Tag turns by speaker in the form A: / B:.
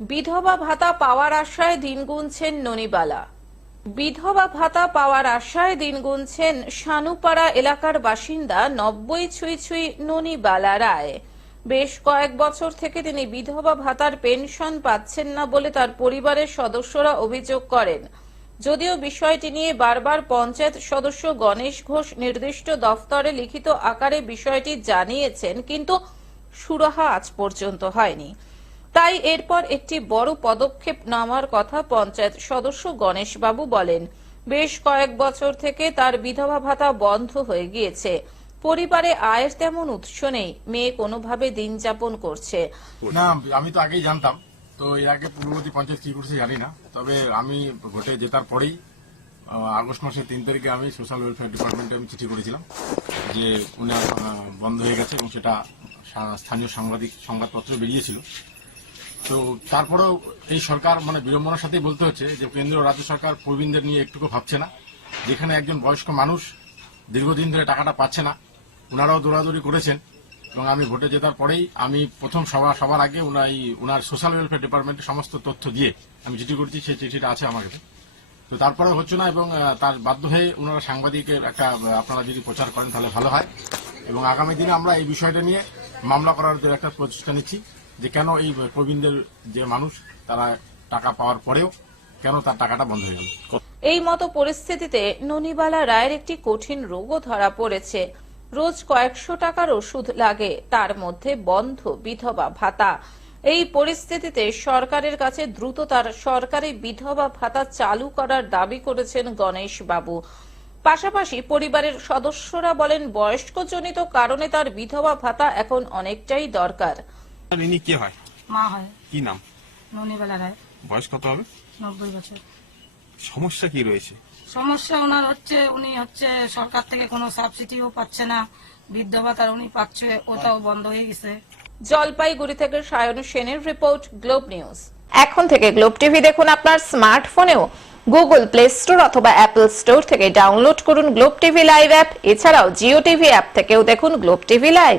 A: বিধবা ভাতা পাওয়ার আশায় দিন গুনছেন ননিবালা। বিধবা ভাতা পাওয়ার আশায় দিন গুনছেন শানুপাড়া এলাকার বাসিন্দা নব্বই ছুঁই ছুঁই ননিবালা রায়। বেশ কয়েক বছর থেকে তিনি বিধবা ভাতার পেনশন পাচ্ছেন না বলে তার পরিবারের সদস্যরা অভিযোগ করেন। যদিও বিষয়টি নিয়ে বারবার পঞ্চায়েত সদস্য গণেশ ঘোষ নির্দিষ্ট দফতরে লিখিত আকারে বিষয়টি জানিয়েছেন, কিন্তু সুরাহা আজ পর্যন্ত হয়নি। তাই এরপর একটি বড় পদক্ষেপ নেওয়ার কথা পঞ্চায়েত সদস্য গণেশ বাবু বলেন। বেশ কয়েক বছর থেকে তার বিধবা ভাতা বন্ধ হয়ে গিয়েছে। পরিবারে আয়ের তেমন উৎস নেই। মেয়ে কোনোভাবে দিন যাপন করছে।
B: না আমি তো আগেই জানতাম। তো এর আগে পূর্ববর্তী পঞ্চায়েত কি করছে জানি না। তবে আমি ভোটে জেতার পরেই আগস্ট মাসের তিন তারিখে আমি সোশ্যাল ওয়েলফেয়ার ডিপার্টমেন্টে আমি চিঠি করেছিলাম যে আহ, বন্ধ হয়ে গেছে এবং সেটা স্থানীয় সাংবাদিক সংবাদপত্র বেরিয়েছিল। তো তারপরেও এই সরকার মানে বিড়ম্বনার সাথেই বলতে হচ্ছে যে কেন্দ্র রাজ্য সরকার প্রবীণদের নিয়ে একটুকু ভাবছে না। যেখানে একজন বয়স্ক মানুষ দীর্ঘদিন ধরে টাকাটা পাচ্ছে না ওনারাও দৌড়াদৌড়ি করেছেন এবং আমি ভোটে জেতার পরেই আমি প্রথম সভা সবার আগে উনাই ওনার সোশ্যাল ওয়েলফেয়ার ডিপার্টমেন্টে সমস্ত তথ্য দিয়ে আমি চিঠি করেছি সেই চিঠিটা আছে আমার কাছে। তো তারপরে হচ্ছে না এবং তার বাধ্য হয়ে ওনারা সাংবাদিকের একটা আপনারা যদি প্রচার করেন তাহলে ভালো হয়। এবং আগামী দিনে আমরা এই বিষয়টা নিয়ে মামলা করার একটা প্রচেষ্টা নিচ্ছি। যে কেন এই প্রবীণদের যে মানুষ, তারা টাকা পাওয়ার পরেও কেন তার টাকাটা বন্ধ হয়ে গেল?
A: এই মতো পরিস্থিতিতে ননিবালা রায়ের একটি কঠিন রোগও ধরা পড়েছে। রোজ কয়েকশো টাকার ওষুধ লাগে, তার মধ্যে বন্ধ বিধবা ভাতা। এই পরিস্থিতিতে সরকারের কাছে দ্রুত তার সরকারি বিধবা ভাতা চালু করার দাবি করেছেন গণেশ বাবু পাশাপাশি পরিবারের সদস্যরা বলেন, বয়স্কজনিত কারণে তার বিধবা ভাতা এখন অনেকটাই দরকার।
C: ইনি কে হয়?
D: মা হয়।
C: কি নাম?
D: ননিবেলা রায়।
C: বয়স কত হবে?
D: নব্বই বছর।
C: সমস্যা কি রয়েছে?
D: সমস্যা ওনার হচ্ছে উনি হচ্ছে সরকার থেকে কোনো সাবসিডিও পাচ্ছে না। বৃদ্ধ ভাতার উনি পাচ্ছে ওটাও বন্ধ হয়ে গেছে।
A: জলপাইগুড়ি থেকে সায়ন সেনের রিপোর্ট গ্লোব নিউজ। এখন থেকে গ্লোব টিভি দেখুন আপনার স্মার্টফোনেও। গুগল প্লে স্টোর অথবা অ্যাপল স্টোর থেকে ডাউনলোড করুন গ্লোব টিভি লাইভ অ্যাপ। এছাড়াও জিও টিভি অ্যাপ থেকেও দেখুন গ্লোব টিভি লাইভ।